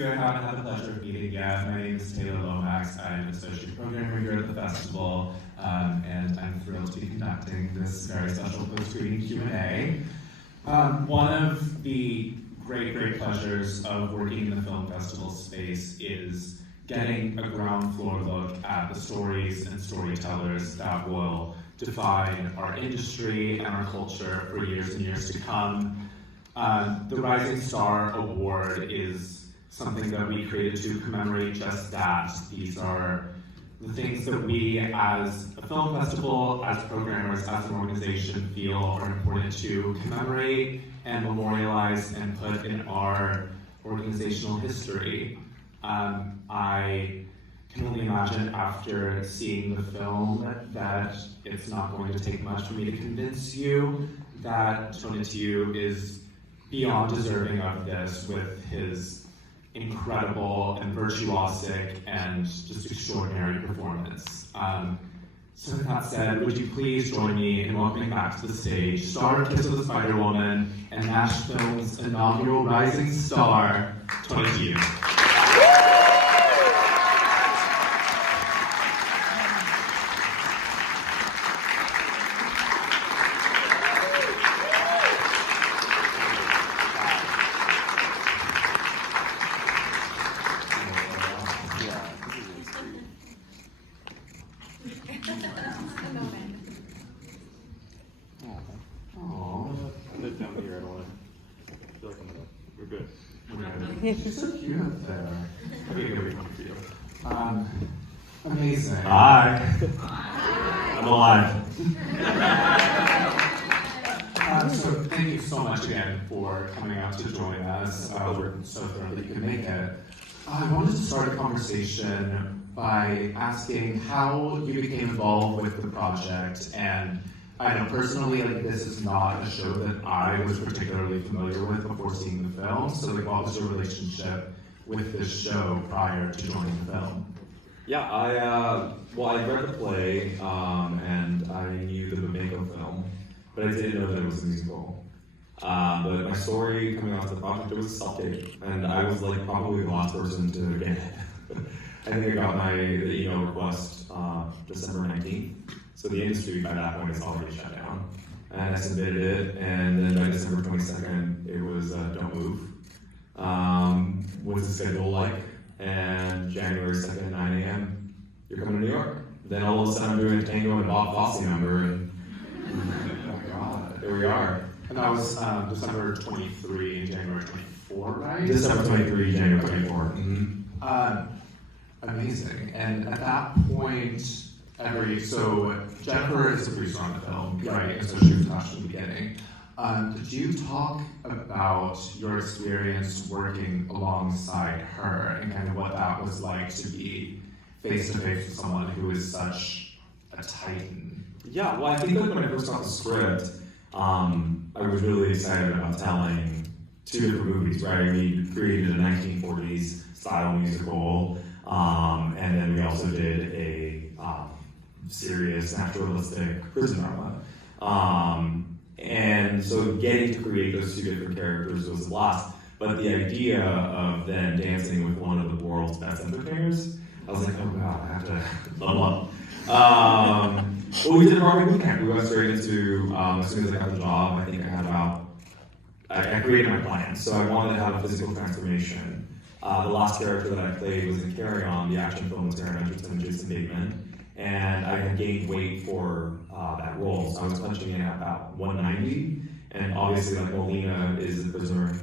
you I haven't had the pleasure of meeting yet, my name is Taylor Lomax. I'm an associate programmer here at the festival, and I'm thrilled to be conducting this very special post-screening Q&A. One of the great pleasures of working in the film festival space is getting a ground floor look at the stories and storytellers that will define our industry and our culture for years and years to come. The Rising Star Award is something that we created to commemorate just that. These are the things that we as a film festival, as programmers, as an organization feel are important to commemorate and memorialize and put in our organizational history. I can only imagine after seeing the film that it's not going to take much for me to convince you that Tonatiuh is beyond deserving of this with his incredible and virtuosic and just extraordinary performance. So with that said, would you please join me in welcoming back to the stage star of Kiss of the Spider-Woman and Nashville's inaugural Rising Star, Tonatiuh. She's so cute up there. Okay, here we come for you. Amazing. Hi. I'm alive. So thank you so much again for coming out to join us. We're so thrilled that you could make it. I wanted to start a conversation by asking how you became involved with the project. And I know personally, like, this is not a show that I was particularly familiar with before seeing the film. So like, what was your relationship with this show prior to joining the film? Yeah, I read the play, and I knew the Belcourt film, but I didn't know that it was a musical. But my story coming out to the project, it was a self-tape, and I was like probably the last person to get it. I think I got my email request December 19th. So the industry by that point is already shut down. And I submitted it, and then by December 22nd, it was Don't Move. What's the schedule like? And January 2nd, 9 a.m., you're coming to New York. Then all of a sudden I'm doing a Tango and Bob Fosse number, and Oh my God. here we are. And that was December 23 and January 24, right? December 23, January 24. Mm-hmm. Amazing. And at that point, so Jennifer is the producer on the film, right? And so she was attached from the beginning. Did you talk about your experience working alongside her and kind of what that was like to be face to face with someone who is such a titan? Yeah, well, I think that when I first got the script, I was really excited about telling two different movies, right? We created a 1940s style musical, and then we also did a serious, naturalistic prison drama. And so getting to create those two different characters was a blast. But the idea of then dancing with one of the world's best entertainers, I was like, oh God, I have to level up. Well, we did a Broadway boot camp. We went straight into, as soon as I got the job, I think I had I created my plan. So I wanted to have a physical transformation. The last character that I played was in Carry On, the action film with Taron Egerton and Jason Bateman. And I had gained weight for that role. So I was punching in at about 190. And obviously, like, Molina is a prisoner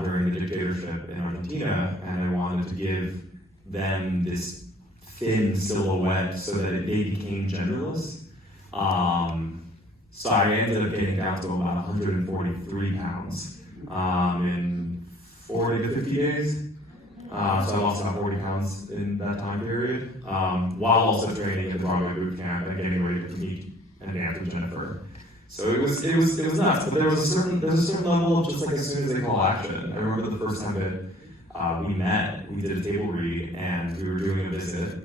during the dictatorship in Argentina. And I wanted to give them this thin silhouette so that they became genderless. So I ended up getting down to about 143 pounds in 40 to 50 days. So I lost about 40 pounds in that time period, while also training in Broadway boot camp and getting ready to meet and dance with Jennifer. So it was nuts. But there was a certain level of just like as soon as they call action. I remember the first time that we met, we did a table read and we were doing a visit.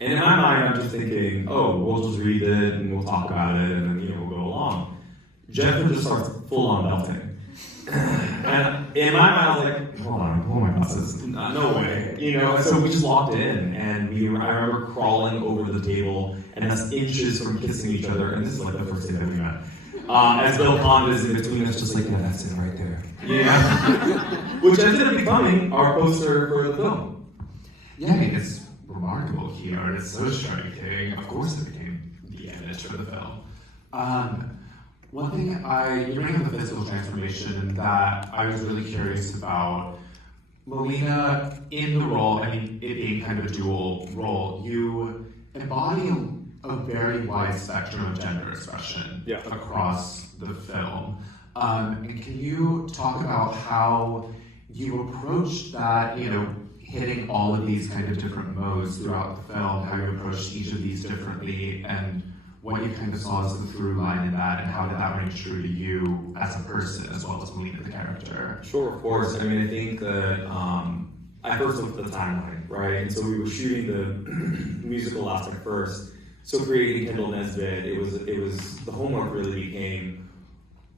And in my mind, I'm just thinking, oh, we'll just read it and we'll talk about it and then we'll go along. Jennifer just starts full on belting. And in my mind, I was like, hold on, oh my gosh, no way. So we just walked in, and I remember crawling over the table, and us inches from kissing each other, and this is like the first day that we met. As Bill Pond is in between us, just like, yeah, that's it right there. Which ended up becoming our poster for the film. Yeah, I mean, it's remarkable here. It's so striking. Of course, it became the image for the film. One thing you bring up the physical transformation that I was really curious about. Melina, in the role, I mean, it being kind of a dual role, you embody a very wide spectrum of gender expression across the film. And can you talk about how you approached that, hitting all of these kind of different modes throughout the film, how you approached each of these differently, and what you kind of saw as the through line in that, and how did that ring true to you as a person as well as Melina, the character? Sure, of course. I mean, I think that I first looked at the timeline, right? And so we were shooting the musical aspect first. So creating Kendall Nesbitt, it was the homework really became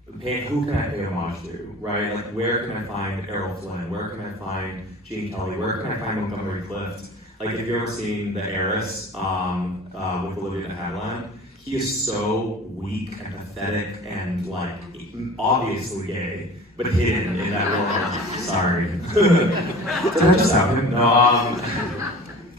who can I pay homage to, right? Like, where can I find Errol Flynn? Where can I find Gene Kelly? Where can I find Montgomery Clift? Like, if you've ever seen The Heiress with Olivia de Havilland, he is so weak and pathetic and, like, obviously gay, but hidden in that world. Sorry. Did I just out him? No.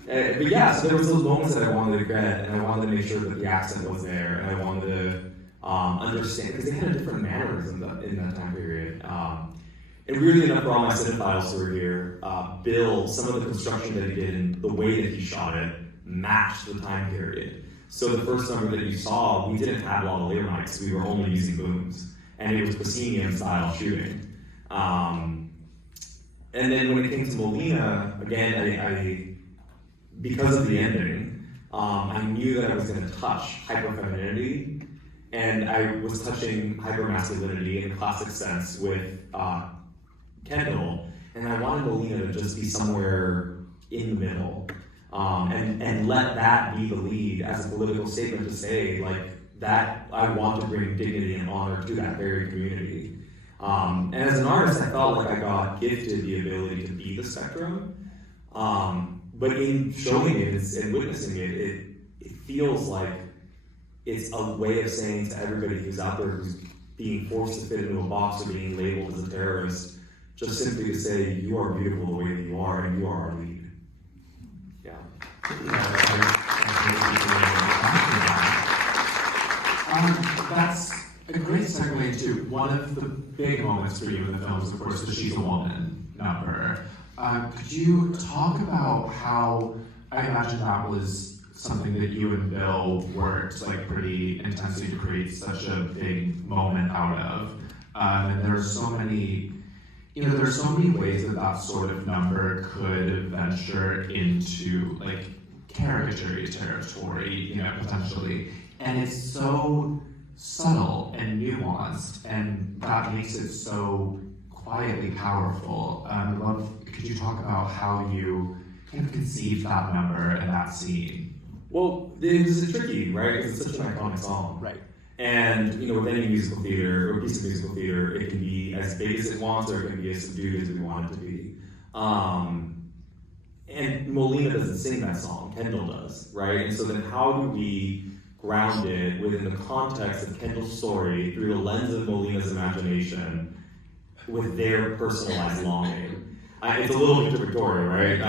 But yeah, so there was those moments that I wanted to get, and I wanted to make sure that the accent was there, and I wanted to understand, because they had a different mannerism in that time period. And weirdly enough, for all my cinephiles who are here, Bill, some of the construction that he did and the way that he shot it matched the time period. So the first number that you saw, we didn't have lavalier mics, we were only using booms. And it was proscenium style shooting. And then when it came to Melina, again, because of the ending, I knew that I was going to touch hyperfemininity, and I was touching hypermasculinity in a classic sense with Kendall, and I wanted Melina to just be somewhere in the middle, and let that be the lead as a political statement to say, like, that I want to bring dignity and honor to that very community. And as an artist, I felt like I got gifted the ability to be the spectrum. But in showing it and witnessing it, it feels like it's a way of saying to everybody who's out there who's being forced to fit into a box or being labeled as a terrorist, just simply to say, you are beautiful the way that you are, and you are our lead. Yeah. That's a great segue into one of the big moments for you in the film is, of course, the She's a Woman number. Could you talk about how, I imagine that was something that you and Bill worked like pretty intensely to create such a big moment out of. And there's so many, there's so many ways that that sort of number could venture into like caricature territory, potentially. And it's so subtle and nuanced, and that makes it so quietly powerful. Could you talk about how you kind of conceived that number and that scene? Well, it was tricky, right? Because it's such an iconic song. Right. And, with any musical theater, or piece of musical theater, it can be as big as it wants, or it can be as subdued as we want it to be. And Melina doesn't sing that song, Kendall does, right? And so then how do we ground it within the context of Kendall's story through the lens of Melina's imagination with their personalized longing? It's a little bit Victoria, right?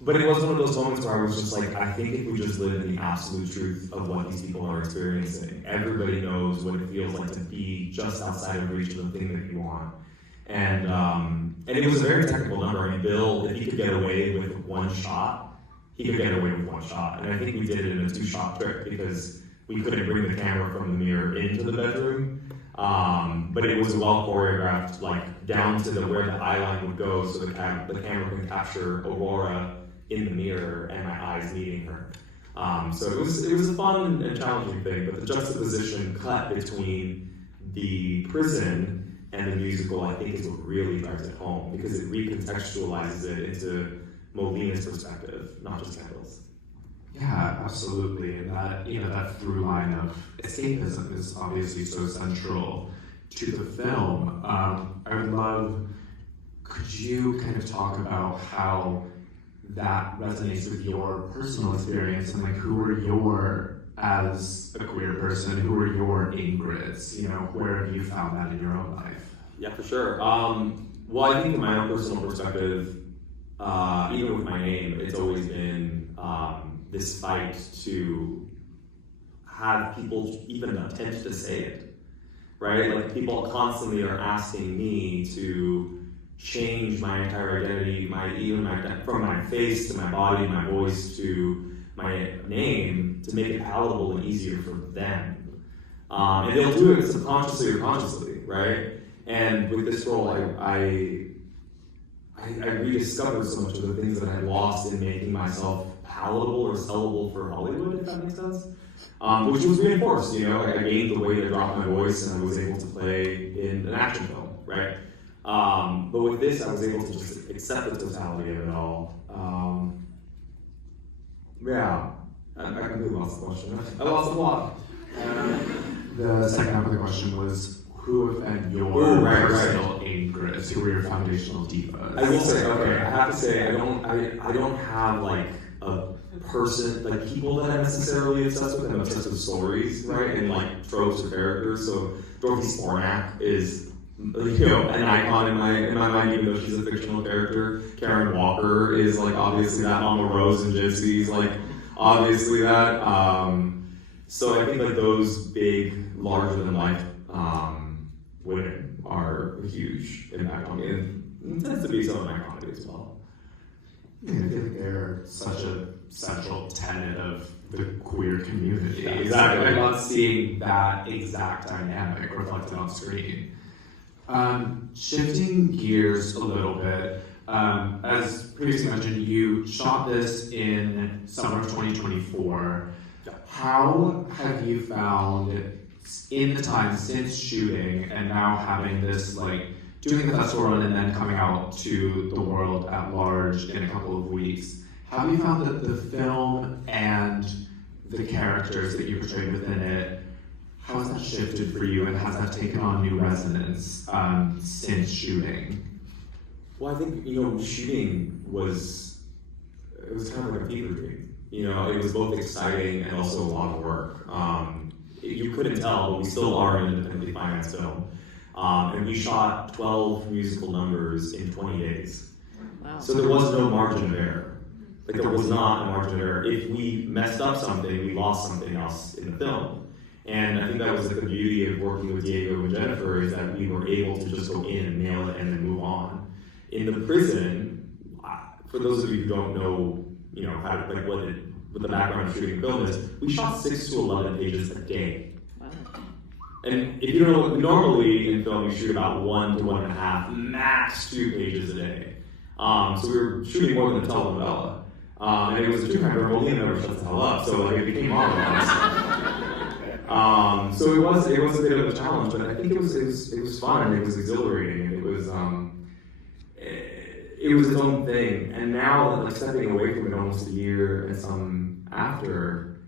But it was one of those moments where I was just like, I think if we just live in the absolute truth of what these people are experiencing, everybody knows what it feels like to be just outside of reach of the thing that you want. And it was a very technical number. I mean, Bill, if he could get away with one shot, he could get away with one shot. And I think we did it in a 2-shot trick because we couldn't bring the camera from the mirror into the bedroom. But it was well choreographed, like down to where the eye line would go, so the camera can capture Aurora in the mirror and my eyes meeting her. So it was a fun and challenging thing, but the juxtaposition cut between the prison and the musical, I think, is what really drives it home, because it recontextualizes it into Molina's perspective, not just Kendall's. Yeah, absolutely. And that, that through line of escapism is obviously so central to the film. I would love, could you kind of talk about how that resonates with your personal experience and like who are your, as a queer person, who are your Ingrids? You know, where have you found that in your own life? Yeah, for sure. Well, I think from my own personal perspective, even with my name, it's always been this fight to have people even attempt to say it, right? Like people constantly are asking me to change my entire identity, from my face to my body, my voice to my name, to make it palatable and easier for them. And they'll do it subconsciously or consciously, right? And with this role, I rediscovered so much of the things that I had lost in making myself palatable or sellable for Hollywood, if that makes sense. Which was reinforced, you know, I gained the way to drop my voice and I was able to play in an action film, right? But with this, I was able to just accept the totality of it all. Yeah, I completely lost the question. I lost the plot. The second half of the question was, who have been your personal Ingrids? Who were your foundational divas? I will say, okay, I have to say, I don't have like a person, like people that I'm necessarily obsessed with. I'm obsessed with stories, right? And like tropes or characters. So Dorothy Spornak is, you know, an icon in my mind, even though she's a fictional character. Karen Walker is like obviously that. Mama Rose and Gypsies, like obviously that. So I think like those big, larger than life women are a huge impact on me, and it tends to be some of my comedy as well. I feel like they're such a central tenet of the queer community. Yeah, exactly. I love seeing that exact dynamic reflected on screen. Shifting gears a little bit, as previously mentioned, you shot this in summer of 2024. Yeah. How have you found, in the time since shooting and now having this, like, doing the festival run and then coming out to the world at large in a couple of weeks, have you found that the film and the characters that you portrayed within it, how has that shifted for you and has that taken on new resonance since shooting? Well, I think, you know, shooting was kind of like a fever dream. You know, it was both exciting and also a lot of work. You couldn't tell, but we still are an independently financed film. And we shot 12 musical numbers in 20 days. Wow. So there was no margin of error. Like there was not a margin of error. If we messed up something, we lost something else in the film. And I think that was like the beauty of working with Diego and Jennifer, is that we were able to just go in and nail it and then move on. In the prison, for those of you who don't know, you know, how to, like what the background of shooting film is, we shot 6 to 11 pages a day. Wow. And if you don't know, normally in film you shoot about 1 to 1.5, max 2 pages a day. So we were shooting more than a telenovela. And it was a two-time where Molina never shuts the hell up, so like, it became marvelous. So it was a bit of a challenge, but I think it was fun and it was exhilarating and it was its own thing. And now, like stepping away from it almost a year and some after,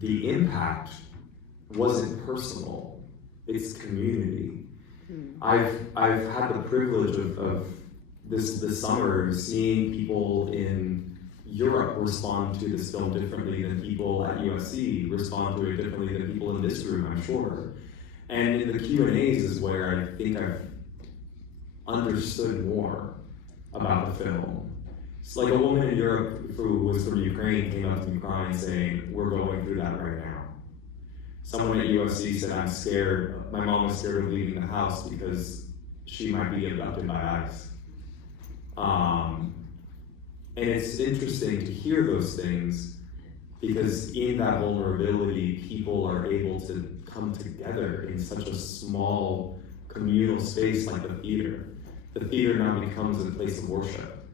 the impact wasn't personal; it's community. I've had the privilege of this summer seeing people in Europe respond to this film differently than people at USC respond to it differently than people in this room, I'm sure. And in the Q&As is where I think I've understood more about the film. It's like a woman in Europe who was from Ukraine came up to me crying saying, "We're going through that right now." Someone at USC said, "I'm scared. My mom was scared of leaving the house because she might be abducted by ICE." And it's interesting to hear those things because in that vulnerability, people are able to come together in such a small communal space like the theater. The theater now becomes a place of worship.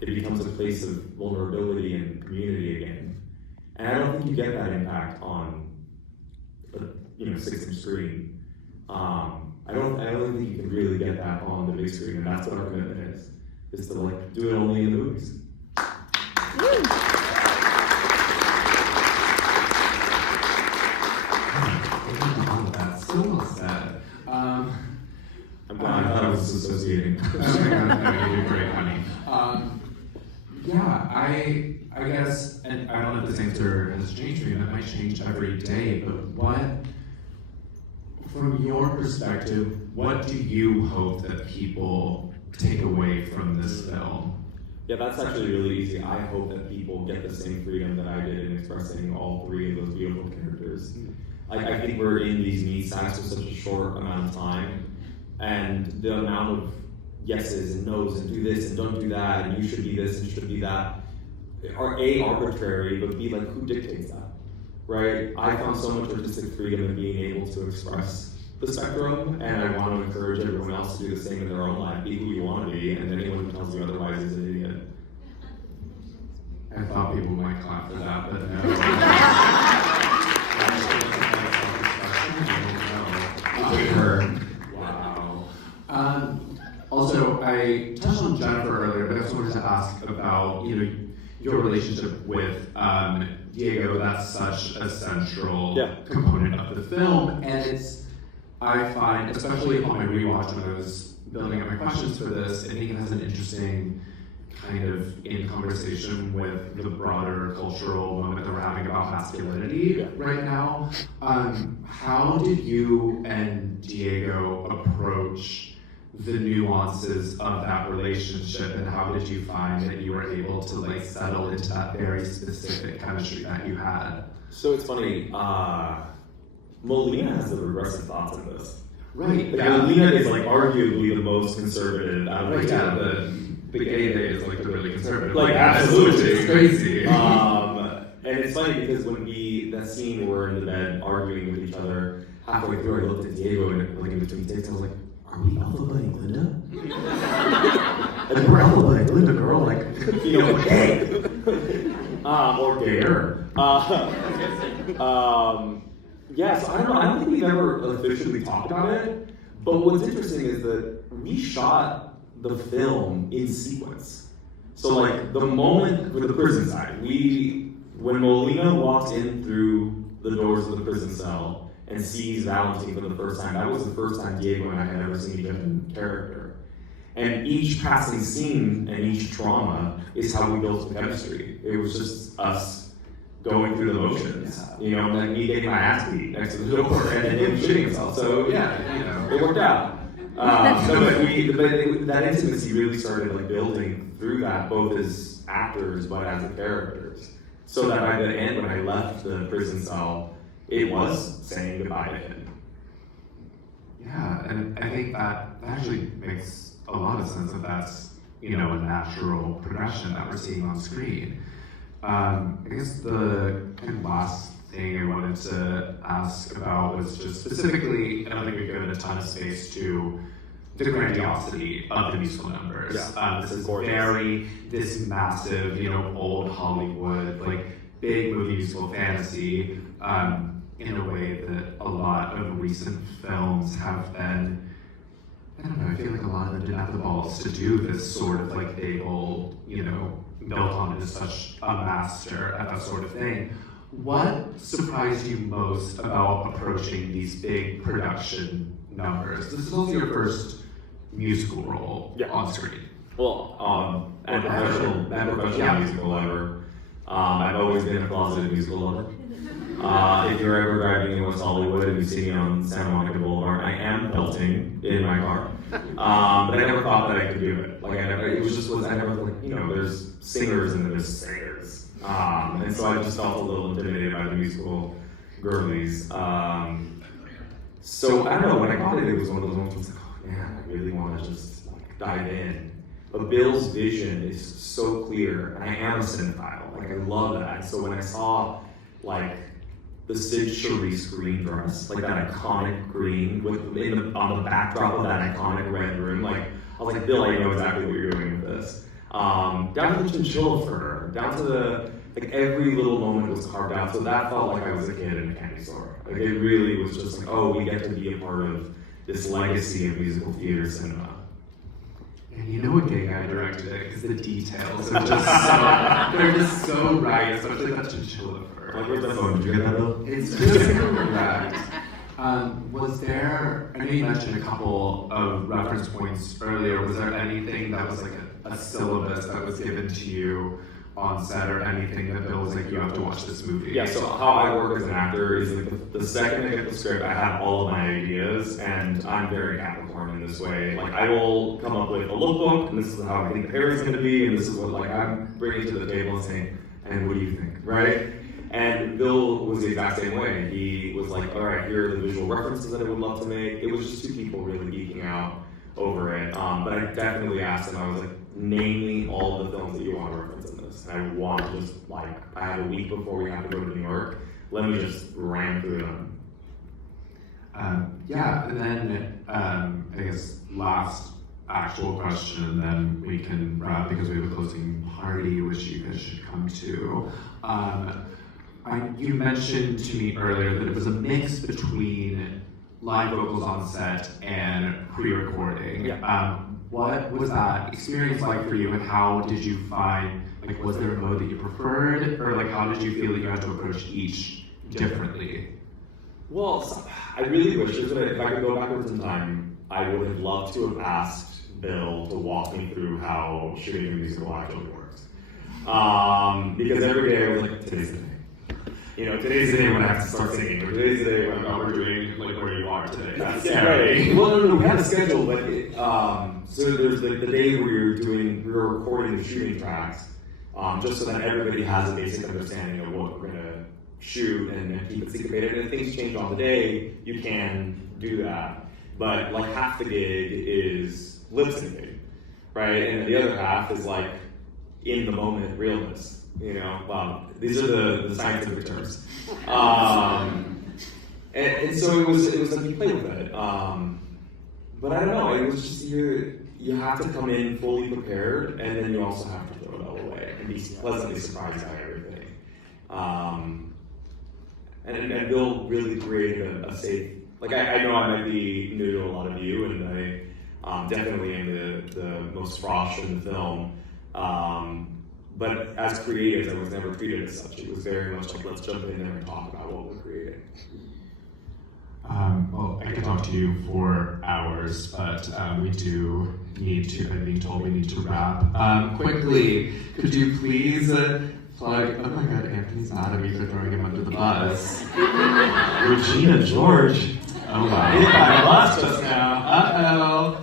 It becomes a place of vulnerability and community again. And I don't think you get that impact on a 6-inch screen. I don't think you can really get that on the big screen, and that's what our commitment is to like do it only in the movies. That's so well said. enunciating. Oh my God, no, you did great, honey. Yeah, I guess, and I don't know if this answer has changed for you, and it might change every day, but what, from your perspective, what do you hope that people take away from this film? Yeah, that's actually really easy. I hope that people get the same freedom that I did in expressing all three of those beautiful characters. I think we're in these meat sacks for such a short amount of time, and the amount of yeses and nos and do this and don't do that and you should be this and you should be that are A, arbitrary, but B, like, who dictates that, right? I found so much artistic freedom in being able to express the spectrum, and I want to encourage everyone else to do the same in their own life. Be who you want to be, and anyone who tells you otherwise is an idiot. I thought people might clap for that, but no. Wow. Also, I touched on Jennifer earlier, but I just wanted to ask about, your relationship with Diego. That's such a central component of the film, and I find, especially on my rewatch when I was building up my questions for this, I think it has an interesting kind of in conversation with the broader cultural moment that we're having about masculinity right now. How did you and Diego approach the nuances of that relationship, and how did you find that you were able to settle into that very specific chemistry that you had? So it's funny, Molina has the regressive thoughts in this. Right. Molina is arguably the most conservative out of the gay day is the really conservative. Absolutely. It's crazy. And it's funny because when that scene where we're in the bed arguing with each other, halfway through I looked at Diego and in between takes, I was like, are we alpha buddying Linda? And we're alpha buddying Linda, girl, gay. Or gayer. Yeah, so I don't know, I don't think we've ever officially talked about it, but what's interesting is that we shot the film in sequence. So the moment with the prison side, when Molina walks in through the doors of the prison cell and sees Valentin for the first time, that was the first time Diego and I had ever seen each other in character. And each passing scene and each trauma is how we built the chemistry. It was just us going through the motions. Me getting my ass beat next to the door and then him shitting himself. So it worked out. But that intimacy really started building through that, both as actors but as the characters. So that by the end, when I left the prison cell, it was saying goodbye to him. Yeah, and I think that actually makes a lot of sense, that that's a natural progression that we're seeing on screen. I guess the kind of last thing I wanted to ask about was just specifically, I don't think we've given a ton of space to the grandiosity of the musical numbers. This is this massive, old Hollywood, big movie musical fantasy, in a way that a lot of recent films have been. I don't know, I feel like a lot of them didn't have the balls to do this sort of big old, Belcourt is such a master at that sort of thing. What surprised you most about approaching these big production numbers? This is also your first musical role on screen. Well, and professional musical ever. I've always been a closeted musical lover. If you're ever driving in West Hollywood and you see me on Santa Monica Boulevard, I am belting in my car. But I never thought that I could do it. I never thought, there's singers and there's singers. And so I just felt a little intimidated by the musical girlies. So I don't know, when I got it, it was one of those moments where I was like, oh man, I really want to just dive in. But Bill's vision is so clear, and I am a cinephile. I love that. And so when I saw the Sid Charisse green dress, that iconic green on the backdrop of that iconic red room, I was like, Bill, I know exactly what you're doing with this. Down to the chinchilla fur, down to the every little moment was carved out. So that felt like I was a kid in a candy store. It really was just oh, we get to be a part of this legacy of musical theater cinema. And a gay guy directed it because the details are just they're just so right, especially that chinchilla fur. Where's the phone? Did you get that, Bill? It's just correct. Was there, I know you mentioned a couple of reference points earlier, was there anything that was like a syllabus that was given to you on set or anything that Bill was like, you have to watch this movie? Yeah, so how I work as an actor is like the second I get the script, I have all of my ideas, and I'm very Capricorn in this way. Like, I will come up with a lookbook, and this is how I think the hair is going to be, and this is what like I'm bringing to the table and saying, and what do you think, right? And Bill was the exact same way. He was like, all right, here are the visual references that I would love to make. It was just two people really geeking out over it. But I definitely asked him, I was like, name me all the films that you want to reference in this. And I want to just, like, I have a week before we have to go to New York. Let me just ram through them. Yeah, and then I guess last actual question, and then we can wrap because we have a closing party, which you guys should come to. You mentioned to me earlier that it was a mix between live vocals on set and pre-recording. Yeah. What was that experience like for you, and how did you find, like, was there a mode that you preferred, or like how did you feel that you had to approach each differently? Well, so, I really wish, if I could go backwards in time, I would have loved to have asked Bill to walk me through how shooting a musical actually works. Because every day I was like, today's the day. You know, today's the day when I have to start singing, or today's the day when we're doing like where you are today. That's right. Well, no, we had a schedule, but so there's the day where we're recording the shooting tracks, just so that everybody has a basic understanding of what we're gonna shoot and keep it syncopated. And if things change on the day, you can do that. But like half the gig is lip syncing, right? And the other half is like in the moment realness. You know, these are the scientific terms. And so it was like you play with it. But I don't know, it was just you have to come in fully prepared, and then you also have to throw it all away and be pleasantly surprised by everything. And Bill really created a safe, like I know I might be new to a lot of you, and I definitely am the most frosh in the film. But as creatives, I was never treated as such. It was very much like, let's jump in there and talk about what we're creating. Well, I could talk to you for hours, but we do need to, I'm being told we need to wrap. Quickly, could you please plug, oh my god, Anthony's mad at me for throwing him under the bus. Regina George. Oh wow. I lost just now. Uh-oh.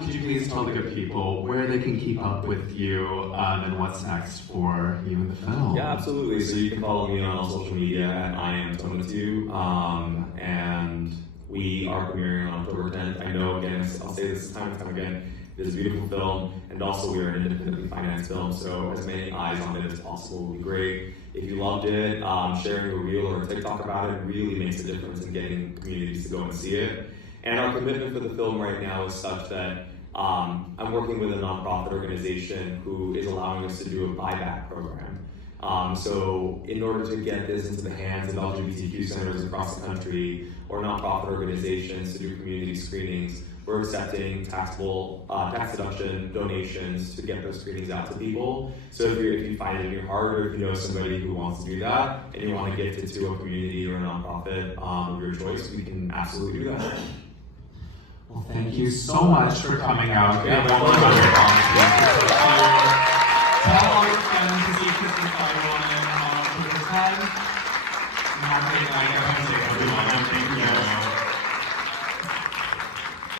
Could you please tell the good people where they can keep up with you and what's next for you in the film? Yeah, absolutely. So you can follow me on all social media at I am Tonatiuh. And we are premiering on October 10th. I know, again, I'll say this time and time again, it is a beautiful film, and also we are an independently financed film, so as many eyes on it as possible would be great. If you loved it, sharing a reel or a TikTok about it really makes a difference in getting communities to go and see it. And our commitment for the film right now is such that I'm working with a nonprofit organization who is allowing us to do a buyback program. So in order to get this into the hands of LGBTQ centers across the country or nonprofit organizations to do community screenings, we're accepting tax deduction donations to get those screenings out to people. So if you find it in your heart, or if you know somebody who wants to do that, and you want to gift it to a community or a nonprofit of your choice, we can absolutely do that. Well, thank you so much for coming out. Yeah, Tell all your friends to see Christmas Bible on October 10th. And have a good night. Thank you.